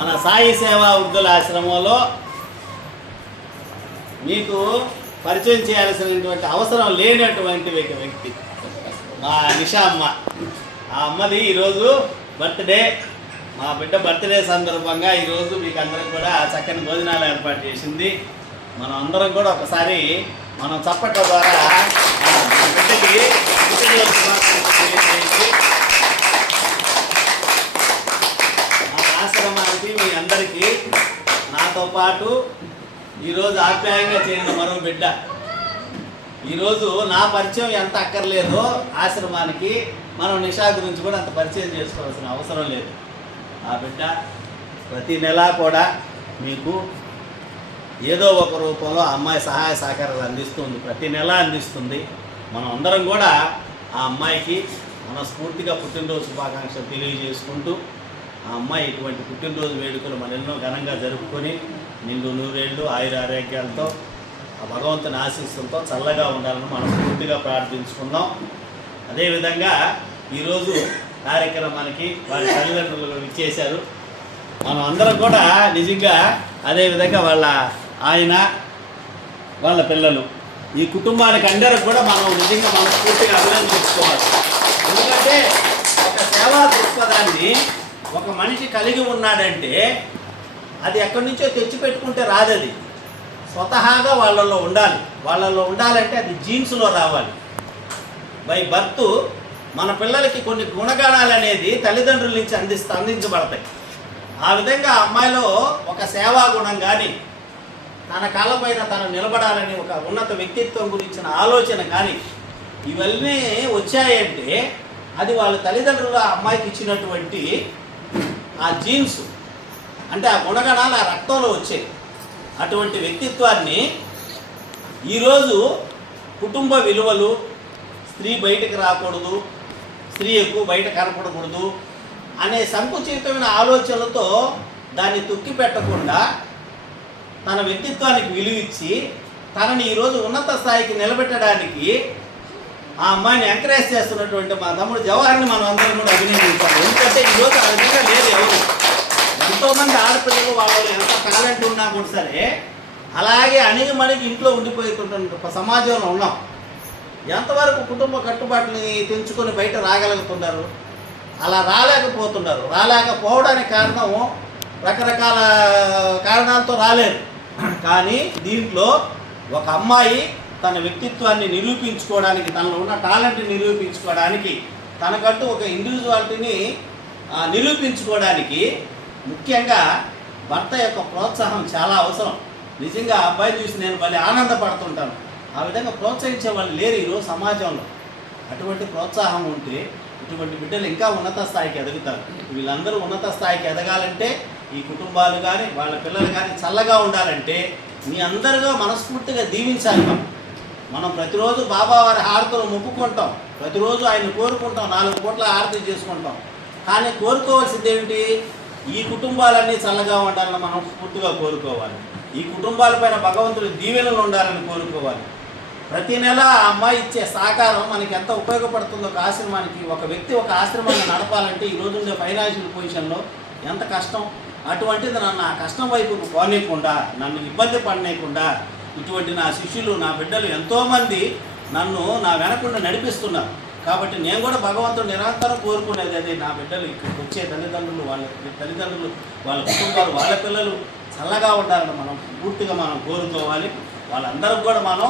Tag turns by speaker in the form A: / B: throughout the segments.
A: మన సాయి సేవా వృద్ధుల ఆశ్రమంలో మీకు పరిచయం చేయాల్సినటువంటి అవసరం లేనటువంటి ఒక వ్యక్తి. మా నిషా అమ్మ ఆ అమ్మది ఈరోజు బర్త్డే. మా బిడ్డ బర్త్డే సందర్భంగా ఈరోజు మీకు అందరికి కూడా చక్కని భోజనాలు ఏర్పాటు చేసింది. మనం అందరం కూడా ఒకసారి మనం చప్పట్ల ద్వారా బిడ్డకి పుట్టినరోజు శుభాకాంక్షలు తెలియజేసి మా ఆశ్రమానికి మీ అందరికీ నాతో పాటు ఈరోజు ఆప్యాయంగా చేరిన మరో బిడ్డ. ఈరోజు నా పరిచయం ఎంత అక్కర్లేదో ఆశ్రమానికి మనం నిషా గురించి కూడా అంత పరిచయం చేసుకోవాల్సిన అవసరం లేదు. ఆ బిడ్డ ప్రతి నెలా కూడా మీకు ఏదో ఒక రూపంలో ఆ అమ్మాయి సహాయ సహకారాలు అందిస్తుంది. ప్రతి నెల అందిస్తుంది. మనం అందరం కూడా ఆ అమ్మాయికి మనస్ఫూర్తిగా పుట్టినరోజు శుభాకాంక్షలు తెలియజేసుకుంటూ ఆ అమ్మాయి ఇటువంటి పుట్టినరోజు వేడుకలు మన ఎన్నో ఘనంగా జరుపుకొని నిండు నూరేళ్ళు ఆయుర ఆరోగ్యాలతో ఆ భగవంతుని ఆశీస్సులతో చల్లగా ఉండాలని మనం ప్రార్థించుకుందాం అదేవిధంగా ఈరోజు కార్యక్రమానికి వారి తల్లిదండ్రులు ఇచ్చేశారు మనం అందరం కూడా నిజంగా అదేవిధంగా వాళ్ళ ఆయన వాళ్ళ పిల్లలు ఈ కుటుంబానికి అందరికి కూడా మనం నిజంగా మనం అభినందించుకోవాలి ఎందుకంటే ఒక సేవా దృక్పథాన్ని ఒక మనిషి కలిగి ఉన్నాడంటే అది ఎక్కడి నుంచో తెచ్చి పెట్టుకుంటే రాదది. స్వతహాగా వాళ్ళలో ఉండాలి. వాళ్ళలో ఉండాలంటే అది జీన్స్లో రావాలి. బై బర్త్ మన పిల్లలకి కొన్ని గుణగణాలు అనేది తల్లిదండ్రుల నుంచి అందిస్త అందించబడతాయి. ఆ విధంగా ఆ అమ్మాయిలో ఒక సేవా గుణం కానీ తన కాళ్ళపైన తను నిలబడాలని ఒక ఉన్నత వ్యక్తిత్వం గురించిన ఆలోచన కానీ ఇవన్నీ వచ్చాయంటే అది వాళ్ళ తల్లిదండ్రులు ఆ అమ్మాయికి ఇచ్చినటువంటి ఆ జీన్స్. అంటే ఆ గుణగణాలు ఆ రక్తంలో వచ్చాయి. అటువంటి వ్యక్తిత్వాన్ని ఈరోజు కుటుంబ విలువలు స్త్రీ బయటకు రాకూడదు స్త్రీ ఎక్కువ బయట కనపడకూడదు అనే సంకుచితమైన ఆలోచనలతో దాన్ని తొక్కి పెట్టకుండా తన వ్యక్తిత్వానికి విలువిచ్చి తనని ఈరోజు ఉన్నత స్థాయికి నిలబెట్టడానికి ఆ అమ్మాయిని ఎంకరేజ్ చేస్తున్నటువంటి మా తమ్ముడు జవహర్ని మనం అందరం కూడా అభినందించాలి ఎందుకంటే ఈరోజు ఆ విధంగా లేదు ఎవరు ఎంతోమంది ఆడపిల్లలు వాళ్ళు ఎంత టాలెంట్ ఉన్నా కూడా సరే అలాగే అణిగి మణిగి ఇంట్లో ఉండిపోతున్న ఒక సమాజంలో ఉన్నాం. ఎంతవరకు కుటుంబ కట్టుబాట్లని తెంచుకొని బయట రాగలుగుతున్నారు? అలా రాలేకపోతున్నారు. రాలేకపోవడానికి కారణం రకరకాల కారణాలతో రాలేదు. కానీ దీంట్లో ఒక అమ్మాయి తన వ్యక్తిత్వాన్ని నిరూపించుకోవడానికి తనలో ఉన్న టాలెంట్ని నిరూపించుకోవడానికి తనకంటూ ఒక ఇండివిజువాలిటీని నిరూపించుకోవడానికి ముఖ్యంగా భర్త యొక్క ప్రోత్సాహం చాలా అవసరం. నిజంగా అబ్బాయి చూసి నేను భలే ఆనందపడుతుంటాను. ఆ విధంగా ప్రోత్సహించే వాళ్ళు లేరు ఈరోజు సమాజంలో. అటువంటి ప్రోత్సాహం ఉంటే ఇటువంటి బిడ్డలు ఇంకా ఉన్నత స్థాయికి ఎదుగుతారు. వీళ్ళందరూ ఉన్నత స్థాయికి ఎదగాలంటే ఈ కుటుంబాలు కానీ వాళ్ళ పిల్లలు కానీ చల్లగా ఉండాలంటే మీ అందరిగా మనస్ఫూర్తిగా దీవించాలి మనం. మనం ప్రతిరోజు బాబా వారి హారతులు మొక్కుకుంటాం. ప్రతిరోజు ఆయన కోరుకుంటాం. నాలుగు కోట్ల హారతి చేసుకుంటాం. కానీ కోరుకోవాల్సింది ఏమిటి ఈ కుటుంబాలన్నీ చల్లగా ఉండాలని మనం పూర్తిగా కోరుకోవాలి. ఈ కుటుంబాలపైన భగవంతుడు దీవెనలు ఉండాలని కోరుకోవాలి. ప్రతి నెల ఆ అమ్మాయి ఇచ్చే సహకారం మనకి ఎంత ఉపయోగపడుతుందో ఒక ఆశ్రమానికి ఒక వ్యక్తి ఒక ఆశ్రమాన్ని నడపాలంటే ఈ రోజు ఉండే ఫైనాన్షియల్ పొజిషన్లో ఎంత కష్టం? అటువంటిది నన్ను ఆ కష్టం వైపు పోనీయకుండా నన్ను ఇబ్బంది పడనీయకుండా ఇటువంటి నా శిష్యులు నా బిడ్డలు ఎంతోమంది నన్ను నా వెనకుండా నడిపిస్తున్నారు. కాబట్టి నేను కూడా భగవంతుడు నిరంతరం కోరుకునేది అది. నా బిడ్డలు ఇక్కడికి వచ్చే తల్లిదండ్రులు వాళ్ళ తల్లిదండ్రులు వాళ్ళ కుటుంబాలు వాళ్ళ పిల్లలు చల్లగా ఉండాలని మనం పూర్తిగా మనం కోరుకోవాలి. వాళ్ళందరికి కూడా మనం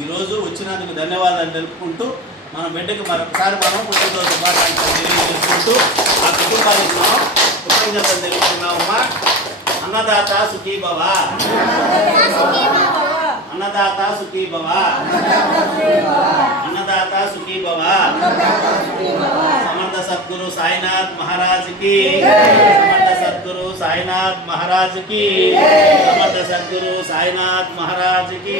A: ఈరోజు వచ్చినందుకు ధన్యవాదాలు తెలుపుకుంటూ మన బిడ్డకి మరొకసారి మనం పుట్టినరోజు తెలియజేసుకుంటూ ఆ కుటుంబానికి మనం కృతజ్ఞతలు తెలుపుతున్నామమ్మా. అన్నదాత సుఖీ భవ. అన్నదాత సుఖీ భవ. అన్నదాత సుఖీ భవ సమర్థ సద్గురు సాయినాథ్ మహారాజ్కి సమర్థ సద్గురు సాయినాథ్ మహారాజ్కి సమర్థ సద్గురు సాయినాథ్ మహారాజ్కి.